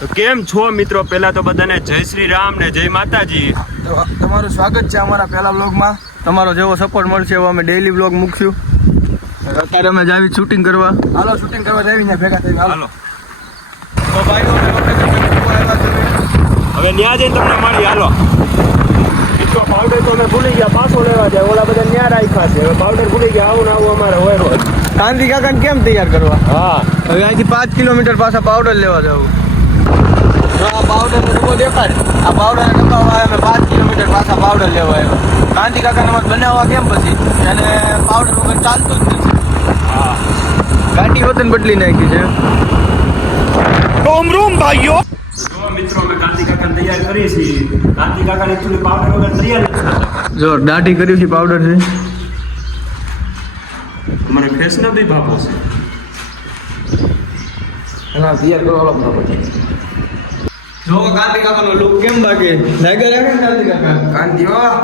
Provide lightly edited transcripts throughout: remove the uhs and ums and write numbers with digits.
તો કેમ છો મિત્રો? પહેલા તો બધાને જય શ્રી રામ ને જય માતાજી. તમારું સ્વાગત છે અમારા પહેલા વ્લોગમાં. તમારો જેવો સપોર્ટ મળશે એવો અમે ડેઈલી વ્લોગ મૂકશું. અત્યારે અમે જાવી શૂટિંગ કરવા. હાલો શૂટિંગ કરવા જાવીને ભેગા થઈ. હાલો તો ભાઈઓ હવે ન્યા જઈને તમને મળી. હાલો મિત્રો, પાવડર તો અમે ભૂલી ગયા, પાછો લેવા જાય. ઓલા બધા ન્યા રાખ્યા છે. હવે પાવડર ભૂલી ગયા. આવું ને આવું અમારે હોય રોજ. કાંતિ કાકાને કેમ તૈયાર કરવા? હા, હવે અહીંથી 5 કિલોમીટર પાછા પાવડર લેવા જવું. આ પાવડર નો ડબ્બો દેખાય. આ પાવડર ડબ્બા અમે 5 કિલોમીટર પાછા પાવડર લેવા આવ્યા. કાંતિ કાકાને બનાવવા કેમ પછી એને પાવડર વગર ચાલતું જ નથી. હા, ગાડી વતન બદલી નાખી છે. રોમ ભાઈઓ. જો મિત્રો, અમે કાંતિ કાકાને તૈયાર કરી છે. કાંતિ કાકાને એકચ્યુઅલી પાવડર વગર તૈયાર નથી થતા. જો દાઢી કરી છે પાવડર છે. અમારે ફેસનો બી ભાપો છે. એના તૈયાર કરવાનો ભાપો છે. જો કાંતિ કાકાનો લુક કેમ લાગે? લાગે રાખે કાંતિ કાકા. કાંતિ વાહ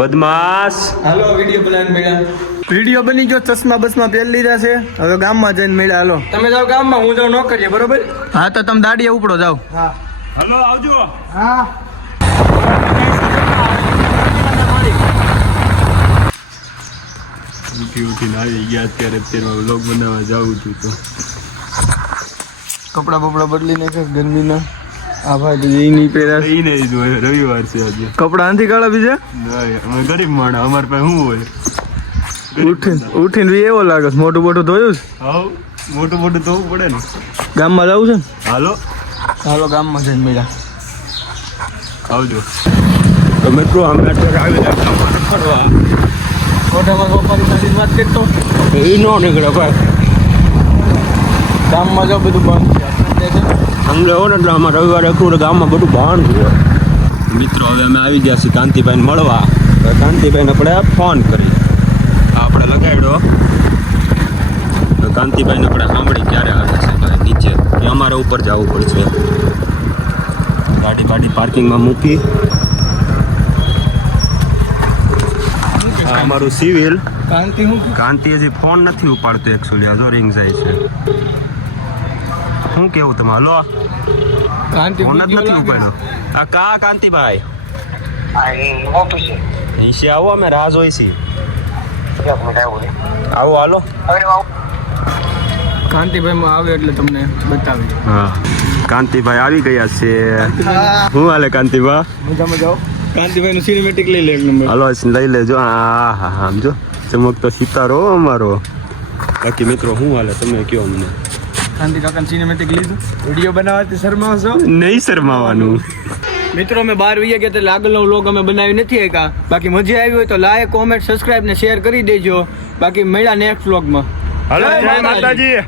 બદમાશ. હાલો વિડીયો બનાવીને મળ્યા. વિડીયો બની ગયો. ચશ્મા બસમાં પહેરી લીધા છે. હવે ગામમાં જઈને મળ્યા. હાલો તમે જાઓ ગામમાં, હું જાઉં નોકરીએ. બરોબર? હા તો તમે દાડીએ ઉપડો જાઓ. હા હાલો આવજો. હા ઉઠીને આવી ગયા. અત્યારે વ્લોગ બનાવવા જાઉં છું તો કપડા બપડા બદલી નાખ્યા ગરમીના. આ ભાઈ એ નહીં પહેર્યા. એ નહીં જોયું. રવિવાર છે આજે. કપડા નથી કાઢા બીજા. અમે ગરીબ માણસ, અમારે પાસે શું હોય? ઉઠીને બી એવો લાગે છે. મોટું મોટું ધોયું છે. હા, મોટું મોટું ધોવું પડે ને. ગામમાં જવું છે ને? હાલો હાલો ગામમાં જઈને મળ્યા. આવજો. તો મિત્રો, અમે અત્યારે આવી ગયા ફરવા. મોઢામાં પપ્પાની સાથે વાત કરતો એ નો નીકળે ભાઈ. ગામમાં જાવ બધું બંધ છે. અમને હો ને એટલે અમારે રવિવારે એકલું ગામમાં બધું ભાન છે. મિત્રો, હવે અમે આવી ગયા છીએ કાંતિભાઈને મળવા. તો કાંતિભાઈને આપણે ફોન કરી. આપણે લગાડ્યો. તો કાંતિભાઈને આપણે સાંભળી ક્યારે આવે છે ભાઈ નીચે. કે અમારે ઉપર જવું પડશે. ગાડી પાર્કિંગમાં મૂકી. આ અમારું સિવિલ. કાંતિ હું કાંતિ હજી ફોન નથી ઉપાડતો એકચ્યુઅલી. હજો રિંગ જાય છે. શું કેવું તમે? હલો, કાંતિ ફોન જ નથી ઉપાડ્યો. આ કા કાંતિભાઈ નીચે આવો, અમે રાહ જોઈ છીએ. આવો હાલો. કાંતિભાઈ માં આવે એટલે તમને બતાવી. હા, કાંતિભાઈ આવી ગયા છે. શું હાલે કાંતિભાઈ? મજામાં જાઓ. કાંતિભાઈ નું સિનેમેટિક લઈ લે એક નંબર. હાલો લઈ લેજો. હા હા હા, સમજો ચમકતો સિતારો અમારો. બાકી મિત્રો શું હાલે તમે કયો અમને? કાંતિ કાકાનું સિનેમેટિક લીધું. વિડીયો બનાવવાથી શરમાવશો નહીં? શરમાવાનું. મિત્રો, અમે બહાર વહીએ ગયા એટલે આગળનો વ્લોગ અમે બનાવી નથી શક્યા. બાકી મજા આવી હોય તો લાઈક, કોમેન્ટ, સબસ્ક્રાઇબ ને શેર કરી દેજો. બાકી મળ્યા નેક્સ્ટ વ્લોગમાં. હાલો, જય માતાજી.